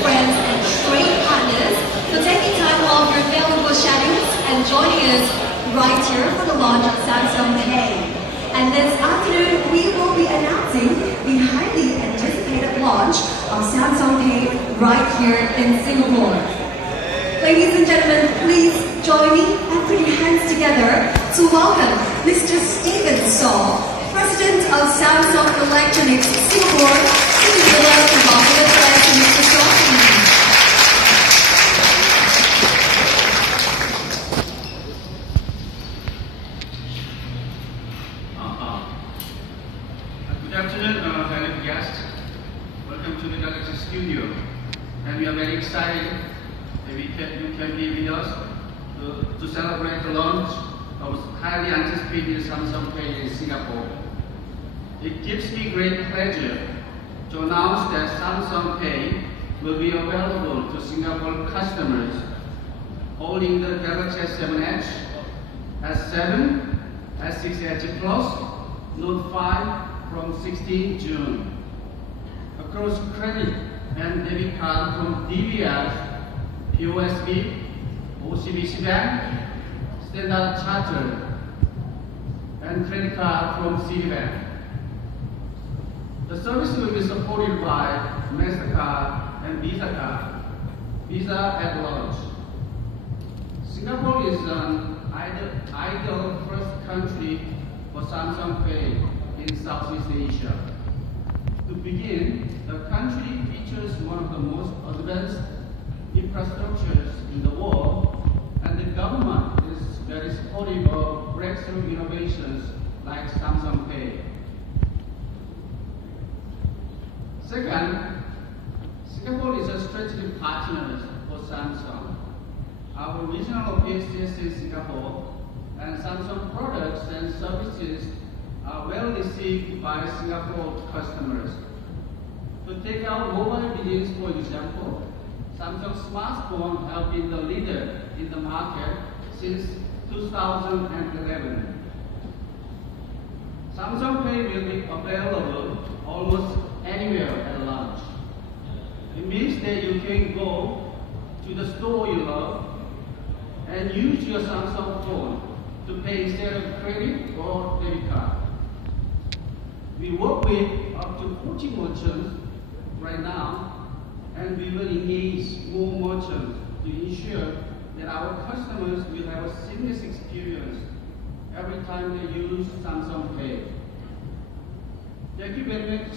friends and trade partners for taking time off your valuable schedules and joining us right here for the launch of Samsung Pay. And this afternoon, we will be announcing the highly anticipated launch of Samsung Pay right here in Singapore. Ladies and gentlemen, please join me and put your hands together to welcome Mr. Steven Saw, President of Samsung Electronics Singapore, to deliver the welcome address to Mr. Saw. Good afternoon, valued guests. Welcome to the Galaxy Studio. And we are very excited that you can be with us to celebrate the launch of highly anticipated Samsung Pay in Singapore. It gives me great pleasure to announce that Samsung Pay will be available to Singapore customers holding the Galaxy S7 Edge, S7, S6 Edge Plus, Note 5 from 16 June. Across credit and debit card from DBS, POSB, OCBC Bank, Standard Chartered, and credit card from Civic. The service will be supported by MasterCard and Visa card, Visa at launch. Singapore is an ideal first country for Samsung Pay in Southeast Asia. To begin, the country features one of the most advanced infrastructures in the world, and the government is very supportive of breakthrough innovations like Samsung Pay. Second, Singapore is a strategic partner for Samsung. Our regional base is in Singapore, and Samsung products and services are well received by Singapore customers. To take out mobile business, for example, Samsung smartphone have been the leader in the market since 2011. Samsung Pay will be available almost anywhere at launch. It means that you can go to the store you love and use your Samsung phone to pay instead of credit or debit card. We work with up to 40 merchants right now, and we will engage more merchants to ensure that our customers will have a seamless experience every time they use Samsung Pay. Thank you very much,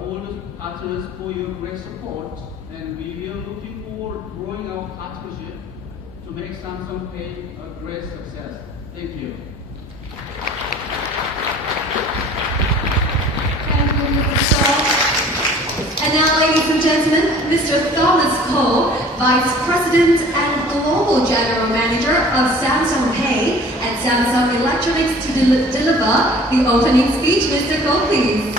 all the partners, for your great support, and we are looking forward to growing our partnership to make Samsung Pay a great success. Thank you. Thank you, Mr. Shaw. And now, ladies and gentlemen, Mr. Thomas Koh, Vice President and Global General Manager of Samsung Pay and Samsung Electronics, to deliver the opening speech. Mr. Koh, please.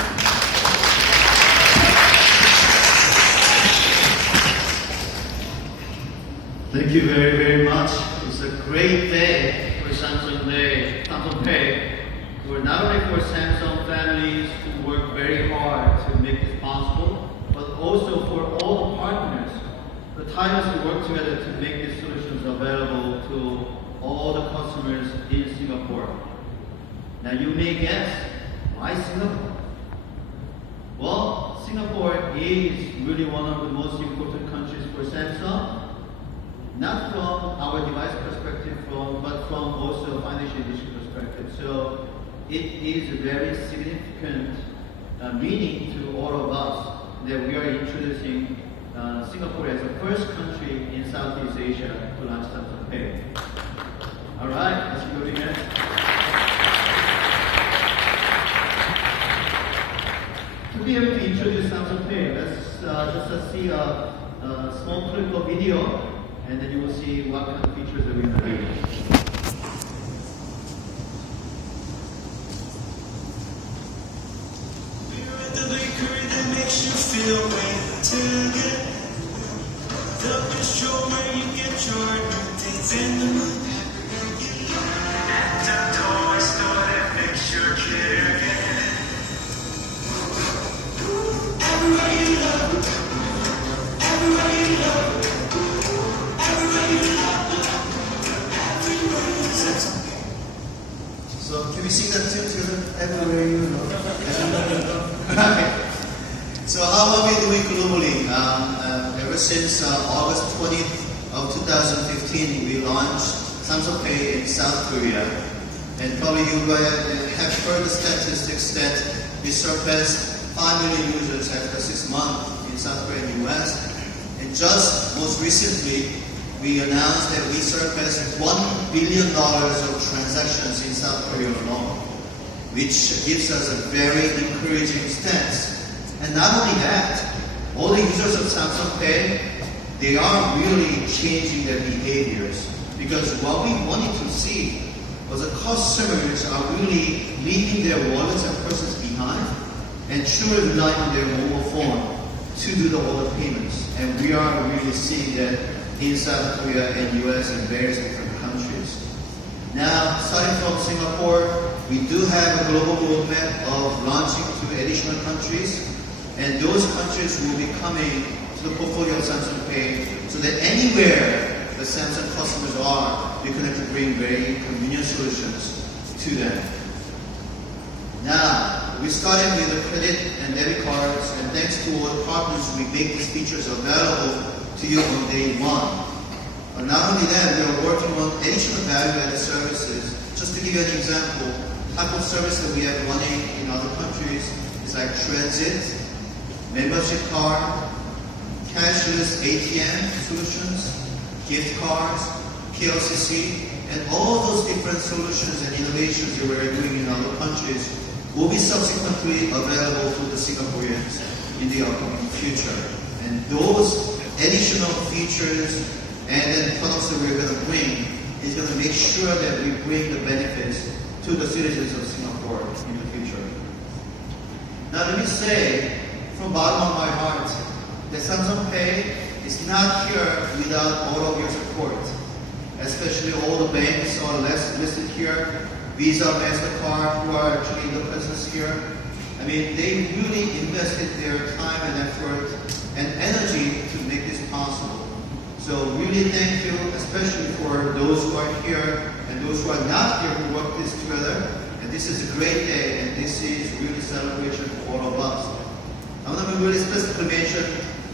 Thank you very, very much. It's a great day for Samsung Pay. For not only for Samsung families who work very hard to make this possible, but also for all the partners. The time is to work together to make these solutions available to all the customers in Singapore. Now you may guess, why Singapore? Well, Singapore is really one of the most important countries for Samsung. Not from our device perspective, but from also a financial industry perspective. So it is a very significant meaning to all of us that we are introducing Singapore as the first country in Southeast Asia to launch Samsung Pay. All right, let's go again. To be able to introduce Samsung Pay, let's just see a small clip of video, and then you will see what kind of features that we have created. Feel way to get the bistro where you get your dates in the mood. And a toy store that makes your kid again. Everywhere you look, everywhere you sing that tune together? Everywhere you know. Okay. So how are we doing globally? Ever since August 20th of 2015, we launched Samsung Pay in South Korea. And probably you have heard the statistics that we surpassed 5 million users after 6 months in South Korea and US. And just most recently, we announced that we surpassed $1 billion of transactions in South Korea alone, which gives us a very encouraging stance. And not only that, all the users of Samsung Pay, they are really changing their behaviors. Because what we wanted to see was the customers are really leaving their wallets and purses behind and truly relying on their mobile phone to do all the payments. And we are really seeing that in South Korea and US and various different countries. Now, starting from Singapore, we do have a global roadmap of launching to additional countries, and those countries will be coming to the portfolio of Samsung Pay so that anywhere the Samsung customers are, we can actually bring very convenient solutions to them. Now, we started with the credit and debit cards, and thanks to all the partners, we make these features available to you on day one. But not only that, we are working on additional value-added services. Just to give you an example, type of service that we have running in other countries is like transit, membership card, cashless ATM solutions, gift cards, PLCC, and all those different solutions and innovations that we're doing in other countries will be subsequently available to the Singaporeans in the upcoming future. And those additional features and then products that we're going to bring is going to make sure that we bring the benefits to the citizens of Singapore in the future. Now let me say, from the bottom of my heart, that Samsung Pay is not here without all of your support. Especially all the banks are listed here, Visa, MasterCard, who are actually in the presence here. I mean, they really invested their time and effort and energy to make this possible. So really thank you, especially for those who are here and those who are not here who worked this together. And this is a great day, and this is really a celebration for all of us. I want to really specifically mention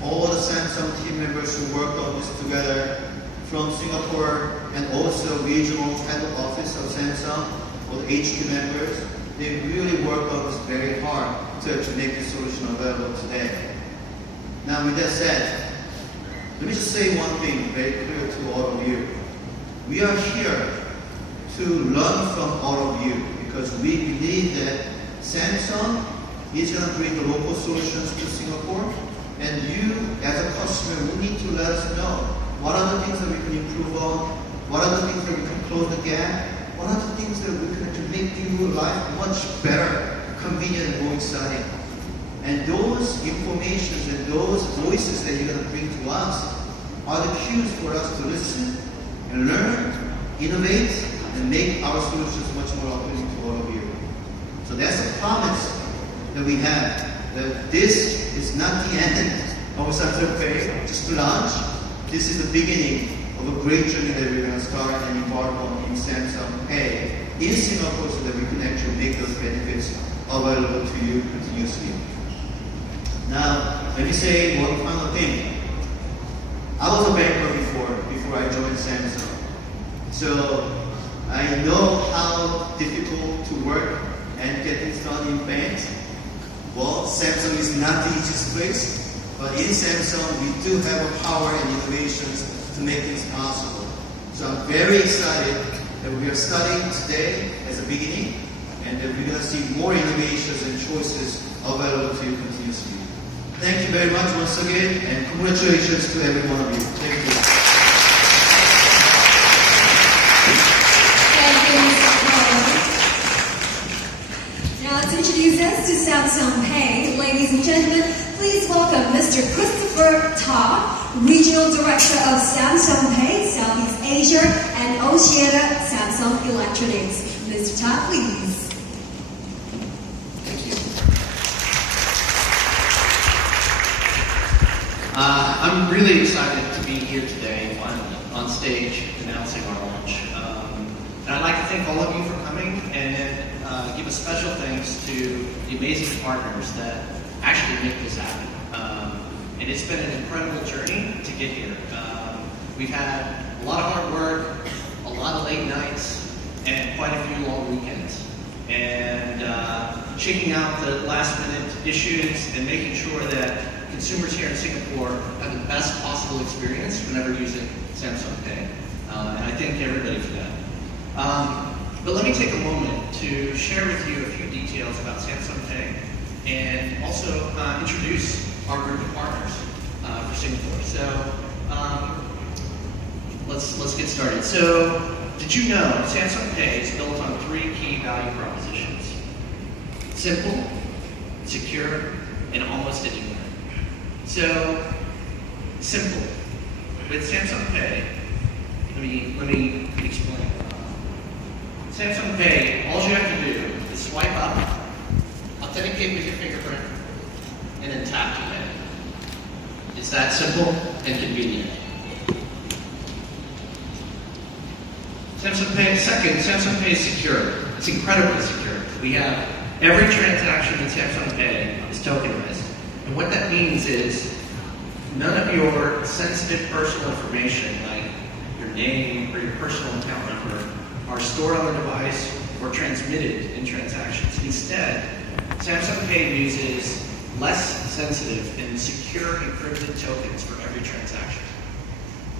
all the Samsung team members who worked on this together from Singapore and also regional head office of Samsung, all the HQ members. They really worked on this very hard to make this solution available today. Now with that said, let me just say one thing very clear to all of you. We are here to learn from all of you because we believe that Samsung is going to bring the local solutions to Singapore, and you as a customer will need to let us know what are the things that we can improve on, what are the things that we can close the gap, what are the things that we can make your life much better, convenient, and more exciting. And those informations and those voices that you're going to bring to us are the cues for us to listen and learn, innovate, and make our solutions much more appealing to all of you. So that's a promise that we have, that this is not the end of Samsung Pay, just to launch. This is the beginning of a great journey that we're going to start and embark on in Samsung Pay in Singapore so that we can actually make those benefits available to you continuously. Now, let me say one final thing. I was a banker before I joined Samsung. So I know how difficult to work and get things done in banks. Well, Samsung is not the easiest place, but in Samsung we do have a power and innovations to make things possible. So I'm very excited that we are starting today as a beginning, and that we're going to see more innovations and choices available to you continuously. Thank you very much once again, and congratulations to every one of you. Thank you. Thank you, Mr. Paul. Now let's introduce us to Samsung Pay. Ladies and gentlemen, please welcome Mr. Christopher Ta, Regional Director of Samsung Pay, Southeast Asia and Oceania, Samsung Electronics. Mr. Ta, please. I'm really excited to be here today on stage announcing our launch. And I'd like to thank all of you for coming, and give a special thanks to the amazing partners that actually make this happen. And it's been an incredible journey to get here. We've had a lot of hard work, a lot of late nights, and quite a few long weekends. And shaking out the last minute issues and making sure that consumers here in Singapore have the best possible experience whenever using Samsung Pay. And I thank everybody for that. But let me take a moment to share with you a few details about Samsung Pay and also introduce our group of partners for Singapore. So let's get started. So did you know Samsung Pay is built on 3 key value propositions: simple, secure, and almost anywhere. So simple. With Samsung Pay, let me explain. Samsung Pay, all you have to do is swipe up, authenticate with your fingerprint, and then tap to pay. It's that simple and convenient. Samsung Pay, second, Samsung Pay is secure. It's incredibly secure. We have every transaction in Samsung Pay is tokenized. And what that means is none of your sensitive personal information, like your name or your personal account number, are stored on the device or transmitted in transactions. Instead, Samsung Pay uses less sensitive and secure encrypted tokens for every transaction.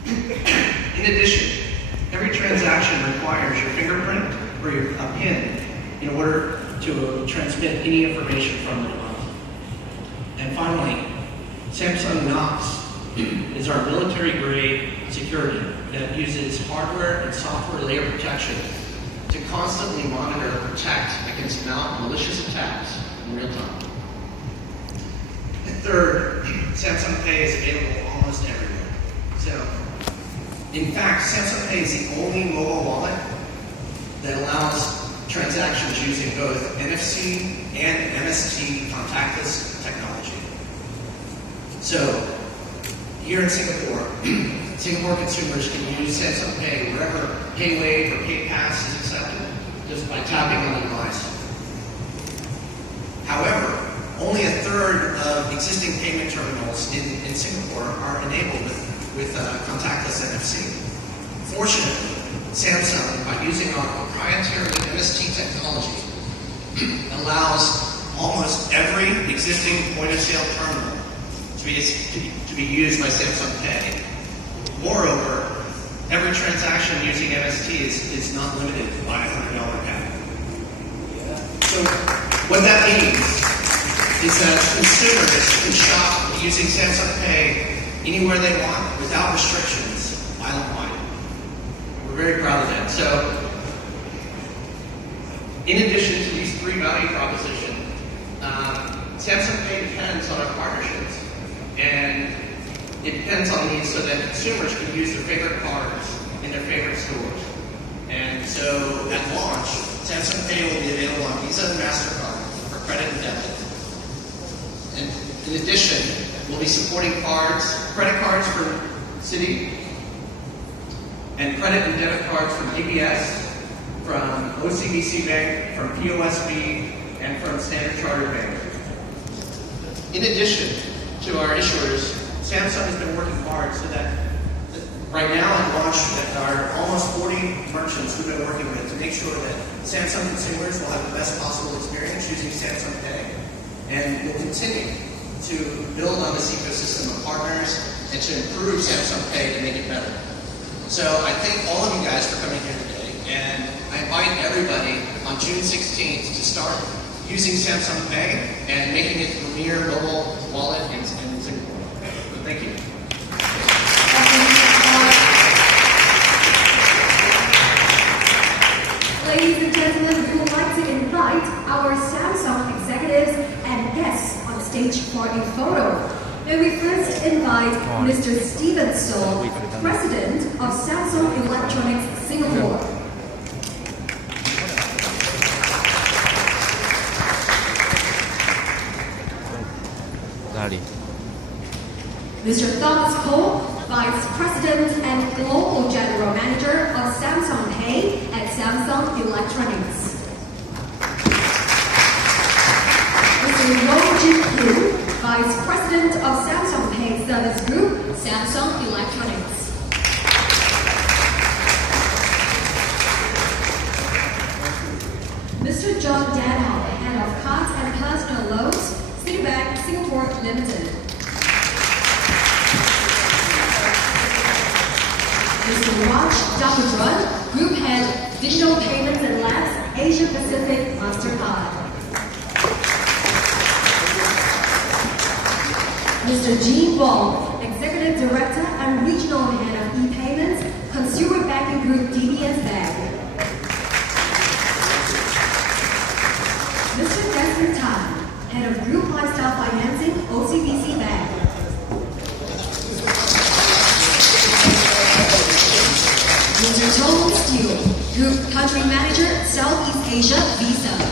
In addition, every transaction requires your fingerprint or a PIN in order to transmit any information from the device. And finally, Samsung Knox is our military-grade security that uses hardware and software layer protection to constantly monitor and protect against malicious attacks in real time. And third, Samsung Pay is available almost everywhere. So, in fact, Samsung Pay is the only mobile wallet that allows transactions using both NFC and MST contactless technology. So, here in Singapore, Singapore consumers can use Samsung Pay wherever PayWave or PayPass is accepted, just by tapping on the device. However, only a third of existing payment terminals in Singapore are enabled with contactless NFC. Fortunately, Samsung, by using our proprietary MST technology, allows almost every existing point-of-sale terminal to be used by Samsung Pay. Moreover, every transaction using MST is not limited by a $100 cap. So what that means is that consumers can shop using Samsung Pay anywhere they want without restrictions, island-wide. We're very proud of that. So, in addition to these 3 value propositions, Samsung Pay depends on our partnerships, and it depends on these so that consumers can use their favorite cards in their favorite stores. And so, at launch, Samsung Pay will be available on Visa and MasterCard for credit and debit. And in addition, we'll be supporting credit cards from Civic, and credit and debit cards from ABS, from OCBC Bank, from POSB, and from Standard Chartered Bank. In addition to our issuers, Samsung has been working hard so that right now at launch, there are almost 40 merchants we've been working with to make sure that Samsung consumers will have the best possible experience using Samsung Pay. And we'll continue to build on this ecosystem of partners and to improve Samsung Pay to make it better. So I thank all of you guys for coming here today, and I invite everybody on June 16th to start using Samsung Pay and making it the premier mobile wallet in Singapore. So thank you. Ladies and gentlemen, we would like to invite our Samsung executives and guests on stage for a photo. May we first invite Mr. Steven Stoll, President of Samsung Electronics Singapore. Mr. Thomas Cole, Vice President and Global General Manager of Samsung Pay at Samsung Electronics. Wong Jin-koo, Vice President of Samsung Pay Service Group, Samsung Electronics. Mr. John Danhop, Head of Cards and Personal Loans, Civic Singapore Limited. Mr. Raj Damodran, Group Head, Digital Payments and Labs, Asia Pacific Mastercard. Mr. Gene Wong, Executive Director and Regional Head of E-Payments, Consumer Banking Group DBS Bank. Mr. Desmond Tan, Head of Group Lifestyle Financing, OCBC Bank. Mr. Tom Steele, Group Country Manager, Southeast Asia Visa.